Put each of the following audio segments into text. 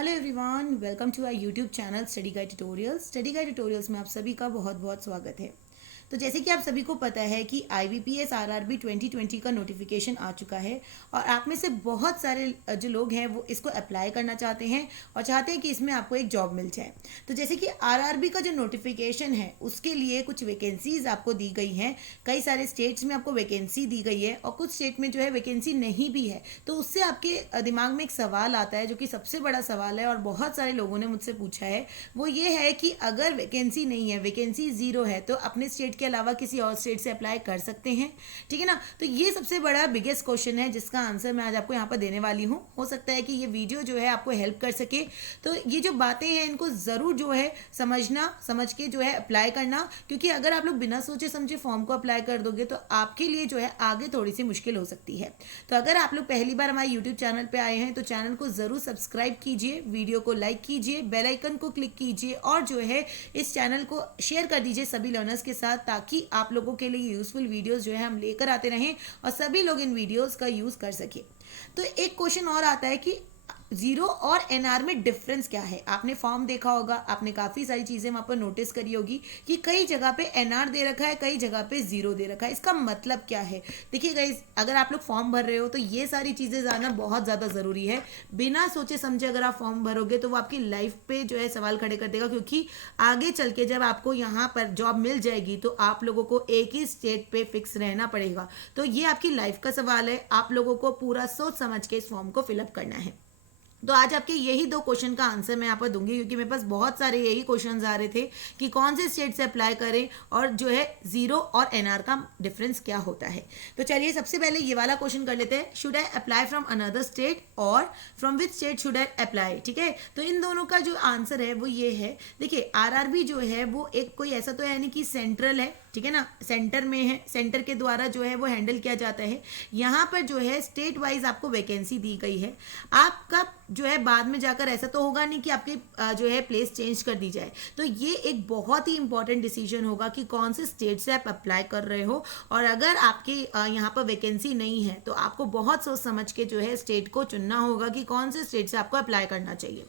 Hello everyone, welcome to our YouTube channel study guide tutorials. Study guide tutorials में आप सभी का बहुत बहुत स्वागत है। तो जैसे कि आप सभी को पता है कि IBPS RRB 2020 का नोटिफिकेशन आ चुका है और आप में से बहुत सारे जो लोग हैं वो इसको अप्लाई करना चाहते हैं और चाहते हैं कि इसमें आपको एक जॉब मिल जाए। तो जैसे कि RRB का जो नोटिफिकेशन है उसके लिए कुछ वैकेंसीज आपको दी गई हैं। कई सारे स्टेट्स में आपको वैकेंसी दी गई है और कुछ स्टेट में जो है वैकेंसी नहीं भी है। तो उससे आपके दिमाग में एक सवाल आता है जो कि सबसे बड़ा सवाल है और बहुत सारे लोगों ने मुझसे पूछा है। वो ये है कि अगर वैकेंसी नहीं है, वैकेंसी जीरो है, तो अपने स्टेट के अलावा किसी और स्टेट से अप्लाई कर सकते हैं। ठीक है ना। तो ये सबसे बड़ा बिगेस्ट क्वेश्चन है जिसका आंसर मैं आज आपको यहाँ पर देने वाली हूँ। हो सकता है कि ये वीडियो जो है आपको हेल्प कर सके। तो ये जो बातें हैं इनको ज़रूर जो है समझ के जो है अप्लाई करना, क्योंकि अगर आप लोग बिना सोचे समझे फॉर्म को अप्लाई कर दोगे तो आपके लिए जो है आगे थोड़ी सी मुश्किल हो सकती है। तो अगर आप लोग पहली बार हमारे यूट्यूब चैनल पे आए हैं तो चैनल को ज़रूर सब्सक्राइब कीजिए, वीडियो को लाइक कीजिए, बेल आइकन को क्लिक कीजिए और जो है इस चैनल को शेयर कर दीजिए सभी लर्नर्स के साथ, ताकि आप लोगों के लिए यूजफुल वीडियोस जो है हम लेकर आते रहें और सभी लोग इन वीडियोस का यूज़ कर सके। तो एक क्वेश्चन और आता है कि जीरो और एनआर में डिफरेंस क्या है। आपने फॉर्म देखा होगा, आपने काफ़ी सारी चीज़ें वहाँ पर नोटिस करी होगी कि कई जगह पे एनआर दे रखा है, कई जगह पे जीरो दे रखा है। इसका मतलब क्या है? देखिए गाइस, अगर आप लोग फॉर्म भर रहे हो तो ये सारी चीज़ें जानना बहुत ज़्यादा ज़रूरी है। बिना सोचे समझे अगर आप फॉर्म भरोगे तो वो आपकी लाइफ पे जो है सवाल खड़े कर देगा, क्योंकि आगे चल के जब आपको यहाँ पर जॉब मिल जाएगी तो आप लोगों को एक ही स्टेट पे फिक्स रहना पड़ेगा। तो ये आपकी लाइफ का सवाल है, आप लोगों को पूरा सोच समझ के इस फॉर्म को फिलअप करना है। तो आज आपके यही दो क्वेश्चन का आंसर मैं यहाँ पर दूंगी, क्योंकि मेरे पास बहुत सारे यही क्वेश्चंस आ रहे थे कि कौन से स्टेट से अप्लाई करें और जो है जीरो और एनआर का डिफरेंस क्या होता है। तो चलिए सबसे पहले ये वाला क्वेश्चन कर लेते हैं। Should I apply from another state और from which state should I apply. ठीक है, तो इन दोनों का जो आंसर है वो ये है। देखिए RRB जो है वो एक कोई ऐसा तो है नहीं कि सेंट्रल है, ठीक है ना, सेंटर में है, सेंटर के द्वारा जो है वो हैंडल किया जाता है। यहाँ पर जो है स्टेट वाइज आपको वैकेंसी दी गई है। आपका जो है बाद में जाकर ऐसा तो होगा नहीं कि आपके जो है प्लेस चेंज कर दी जाए। तो ये एक बहुत ही इंपॉर्टेंट डिसीजन होगा कि कौन से स्टेट से आप अप्लाई कर रहे हो। और अगर आपके यहाँ पर वैकेंसी नहीं है तो आपको बहुत सोच समझ के जो है स्टेट को चुनना होगा कि कौन से स्टेट से आपको अप्लाई करना चाहिए।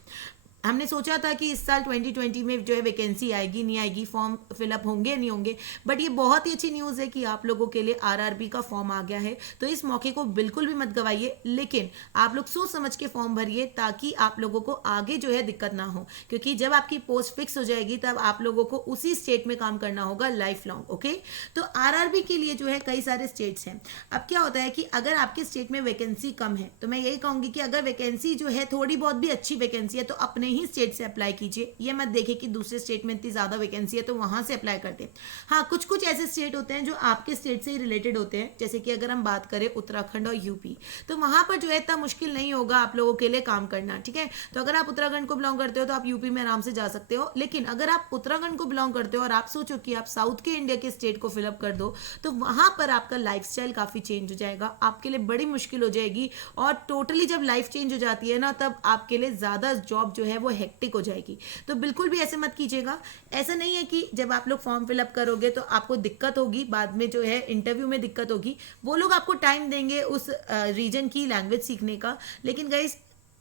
हमने सोचा था कि इस साल 2020 में जो है वैकेंसी आएगी नहीं आएगी, फॉर्म फिलअप होंगे नहीं होंगे, बट ये बहुत ही अच्छी न्यूज़ है कि आप लोगों के लिए RRB का फॉर्म आ गया है। तो इस मौके को बिल्कुल भी मत गवाइए, लेकिन आप लोग सोच समझ के फॉर्म भरिए ताकि आप लोगों को आगे जो है दिक्कत ना हो, क्योंकि जब आपकी पोस्ट फिक्स हो जाएगी तब आप लोगों को उसी स्टेट में काम करना होगा लाइफ लॉन्ग। ओके, तो RRB के लिए जो है कई सारे स्टेट्स हैं। अब क्या होता है कि अगर आपके स्टेट में वैकेंसी कम है तो मैं यही कहूँगी कि अगर वैकेंसी जो है थोड़ी बहुत भी अच्छी वैकेंसी है तो अपने ही स्टेट से अप्लाई कीजिए। ये मत देखें कि दूसरे स्टेट में इतनी ज़्यादा वैकेंसी है तो वहाँ से अप्लाई करते हैं। हाँ, कुछ कुछ ऐसे स्टेट होते हैं जो आपके स्टेट से ही रिलेटेड होते हैं, जैसे कि अगर हम बात करें उत्तराखंड और यूपी, तो वहाँ पर जो है इतना मुश्किल नहीं होगा आप लोगों के लिए काम करना। ठीक है, तो अगर आप उत्तराखंड को बिलोंग करते हो तो आप यूपी में आराम से जा सकते हो। लेकिन अगर आप उत्तराखंड को बिलोंग करते हो और आप सोचो कि आप साउथ के इंडिया के स्टेट को फिलअप कर दो, तो वहाँ पर आपका लाइफ स्टाइल काफ़ी चेंज हो जाएगा, आपके लिए बड़ी मुश्किल हो जाएगी। और टोटली जब लाइफ चेंज हो जाती है ना, तब आपके लिए ज़्यादा जॉब जो है वो हेक्टिक हो जाएगी। तो बिल्कुल भी ऐसे मत कीजिएगा। ऐसा नहीं है कि जब आप लोग फॉर्म फिलअप करोगे तो आपको दिक्कत होगी, बाद में जो है इंटरव्यू में दिक्कत होगी। वो लोग आपको टाइम देंगे उस रीजन की लैंग्वेज सीखने का, लेकिन गाइस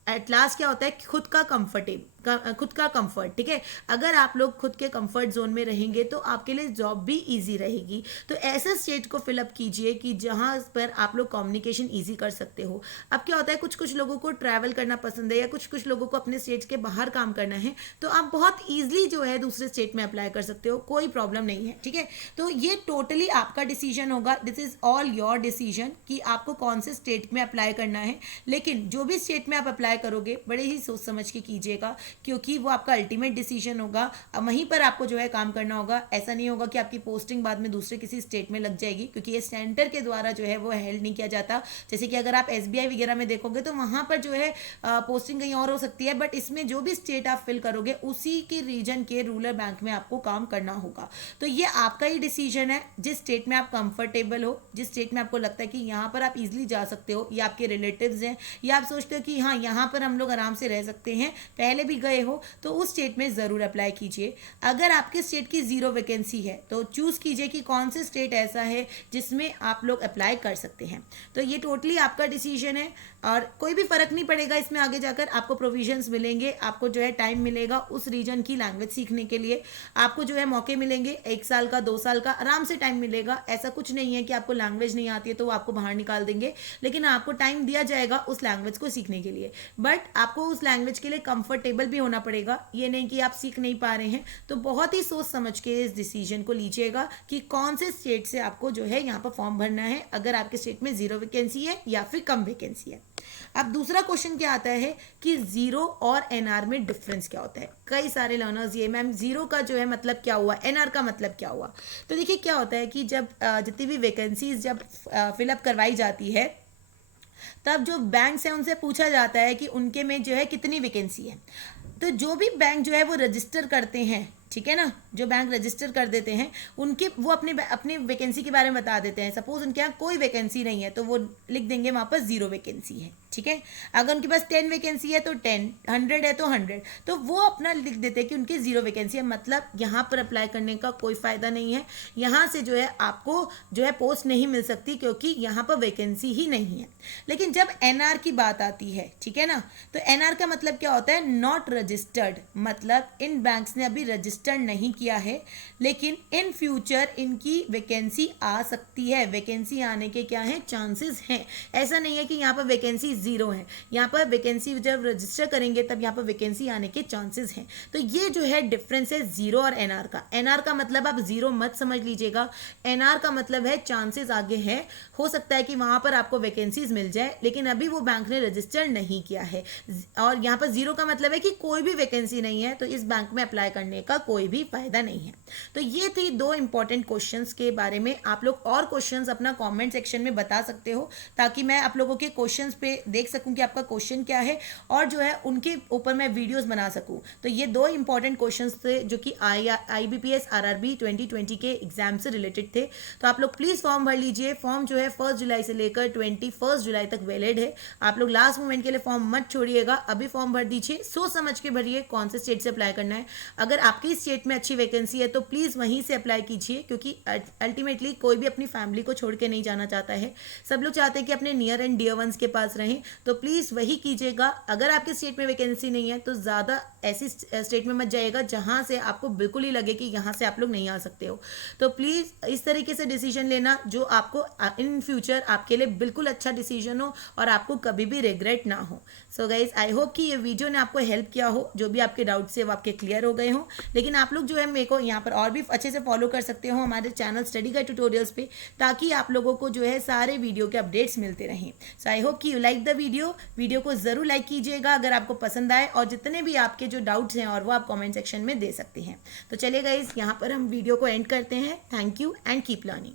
एट लास्ट क्या होता है, खुद का कंफर्ट। ठीक है, अगर आप लोग खुद के कंफर्ट जोन में रहेंगे तो आपके लिए जॉब भी इजी रहेगी। तो ऐसे स्टेट को फिलअप कीजिए कि जहां पर आप लोग कम्युनिकेशन इजी कर सकते हो। अब क्या होता है, कुछ कुछ लोगों को ट्रैवल करना पसंद है या कुछ कुछ लोगों को अपने स्टेट के बाहर काम करना है, तो आप बहुत ईजिली जो है दूसरे स्टेट में अप्लाई कर सकते हो, कोई प्रॉब्लम नहीं है। ठीक है, तो ये टोटली आपका डिसीजन होगा, this is all your decision कि आपको कौन से स्टेट में अप्लाई करना है। लेकिन जो भी स्टेट में आप अप्लाई करोगे बड़े ही सोच समझ के कीजिएगा, क्योंकि वो आपका अल्टीमेट डिसीजन होगा। वहीं पर आपको जो है काम करना होगा। ऐसा नहीं होगा कि आपकी पोस्टिंग बाद में दूसरे किसी स्टेट में लग जाएगी, क्योंकि ये सेंटर के द्वारा जो है वो हेल्ड नहीं किया जाता। जैसे कि अगर आप SBI वगैरह में देखोगे तो वहाँ पर जो है पोस्टिंग कहीं और हो सकती है, बट इसमें जो भी स्टेट आप फिल करोगे उसी के रीजन के रूरल बैंक में आपको काम करना होगा। तो ये आपका ही डिसीजन है, जिस स्टेट में आप कंफर्टेबल हो, जिस स्टेट में आपको लगता है कि यहाँ पर आप इजिली जा सकते हो, या आपके रिलेटिव्स हैं, या आप सोचते हो कि हाँ यहाँ पर हम लोग आराम से रह सकते हैं, पहले भी गए हो तो उस स्टेट में ज़रूर अप्लाई कीजिए। अगर आपके स्टेट की 0 वैकेंसी है तो चूज़ कीजिए कि कौन से स्टेट ऐसा है जिसमें आप लोग अप्लाई कर सकते हैं। तो ये टोटली आपका डिसीजन है और कोई भी फ़र्क नहीं पड़ेगा इसमें। आगे जाकर आपको प्रोविजंस मिलेंगे, आपको जो है टाइम मिलेगा उस रीजन की लैंग्वेज सीखने के लिए, आपको जो है मौके मिलेंगे, 1 साल का 2 साल का आराम से टाइम मिलेगा। ऐसा कुछ नहीं है कि आपको लैंग्वेज नहीं आती है तो वो आपको बाहर निकाल देंगे, लेकिन आपको टाइम दिया जाएगा उस लैंग्वेज को सीखने के लिए। बट आपको उस लैंग्वेज के लिए कंफर्टेबल भी होना पड़ेगा, ये नहीं कि आप सीख नहीं पा रहे हैं। तो बहुत ही सोच समझ के इस डिसीजन को लीजिएगा कि कौन से स्टेट से आपको जो है यहाँ पर फॉर्म भरना है, अगर आपके स्टेट में 0 वैकेंसी है या फिर कम वैकेंसी है। अब दूसरा क्वेश्चन क्या आता है कि जीरो और एनआर में डिफरेंस क्या होता है। कई सारे लर्नर्स ये मैम जीरो का जो है मतलब क्या हुआ, एनआर का मतलब क्या हुआ। तो देखिए क्या होता है कि जब जितनी भी वैकेंसीज जब फिलअप करवाई जाती है तब जो बैंक है उनसे पूछा जाता है कि उनके में जो है कितनी वैकेंसी है। तो जो भी बैंक जो है वो रजिस्टर करते हैं, ठीक है ना, जो बैंक रजिस्टर कर देते हैं उनके वो अपनी वैकेंसी के बारे में बता देते हैं। सपोज उनके यहाँ कोई वैकेंसी नहीं है तो वो लिख देंगे वहाँ पर 0 वैकेंसी है, ठीक है। अगर उनके पास 10 वैकेंसी है तो 10, 100 है तो 100, तो वो अपना लिख देते हैं कि उनकी 0 वैकेंसी है। मतलब यहाँ पर अप्लाई करने का कोई फ़ायदा नहीं है, यहाँ से जो है आपको जो है पोस्ट नहीं मिल सकती क्योंकि यहाँ पर वैकेंसी ही नहीं है। लेकिन जब एनआर की बात आती है, ठीक है ना, तो एनआर का मतलब क्या होता है, नॉट रजिस्टर्ड, मतलब इन बैंक्स ने अभी रजिस्टर्ड नहीं किया है लेकिन इन फ्यूचर इनकी वैकेंसी आ सकती है। वैकेंसी आने के क्या है, चांसेस हैं। ऐसा नहीं है कि यहाँ पर वैकेंसी 0 है, यहाँ पर वैकेंसी जब रजिस्टर करेंगे तब यहाँ पर वैकेंसी आने के चांसेस हैं। तो ये जो है डिफरेंस है जीरो और एनआर का। एनआर का मतलब आप 0 मत समझ लीजिएगा, एनआर का मतलब है चांसेस आगे है, हो सकता है कि वहाँ पर आपको वैकेंसीज मिल जाए लेकिन अभी वो बैंक ने रजिस्टर नहीं किया है। और यहाँ पर 0 का मतलब है कि कोई भी वैकेंसी नहीं है, तो इस बैंक में अप्लाई करने का कोई भी फायदा नहीं है। तो ये थी 2 इंपॉर्टेंट क्वेश्चंस के बारे में। आप लोग और क्वेश्चंस अपना कमेंट सेक्शन में बता सकते हो ताकि मैं आप लोगों के क्वेश्चंस पे देख सकूं कि आपका क्वेश्चन क्या है और जो है उनके ऊपर मैं वीडियोस बना सकूं। तो ये 2 इंपॉर्टेंट क्वेश्चंस थे जो कि IBPS RRB 2020 के एग्जाम से रिलेटेड थे। तो आप लोग प्लीज़ फॉर्म भर लीजिए। फॉर्म जो है 1 जुलाई से लेकर 21 जुलाई तक वैलिड है। आप लोग लास्ट मोमेंट के लिए फॉर्म मत छोड़िएगा, अभी फॉर्म भर दीजिए, सोच समझ के भरिए कौन से स्टेट से अप्लाई करना है। अगर आपकी स्टेट में अच्छी वैकेंसी है तो प्लीज़ वहीं से अप्लाई कीजिए क्योंकि अल्टीमेटली कोई भी अपनी फैमिली को छोड़ के नहीं जाना चाहता है। सब लोग चाहते हैं कि अपने नियर एंड डियर वंस के पास रहें, तो प्लीज़ वही कीजिएगा। अगर आपके स्टेट में वैकेंसी नहीं है तो ज़्यादा ऐसी स्टेट में मत जाइएगा जहाँ से आपको बिल्कुल ही लगे कि यहाँ से आप लोग नहीं आ सकते हो। तो प्लीज़ इस तरीके से डिसीजन लेना जो आपको इन फ्यूचर आपके लिए बिल्कुल अच्छा डिसीजन हो और आपको कभी भी रिग्रेट ना हो। सो गाइज आई होप कि ये वीडियो ने आपको हेल्प किया हो, जो भी आपके डाउट्स है वो आपके क्लियर हो गए हों। लेकिन आप लोग जो है मेरे को यहाँ पर और भी अच्छे से फॉलो कर सकते हो हमारे चैनल स्टडी गाइड ट्यूटोरियल्स पे, ताकि आप लोगों को जो है सारे वीडियो के अपडेट्स मिलते रहें। सो आई होप कि यू लाइक द वीडियो को ज़रूर लाइक कीजिएगा अगर आपको पसंद आए, और जितने भी आपके जो डाउट्स हैं और वो आप कमेंट सेक्शन में दे सकते हैं। तो चलिए गाइज यहाँ पर हम वीडियो को एंड करते हैं। Thank you and keep learning.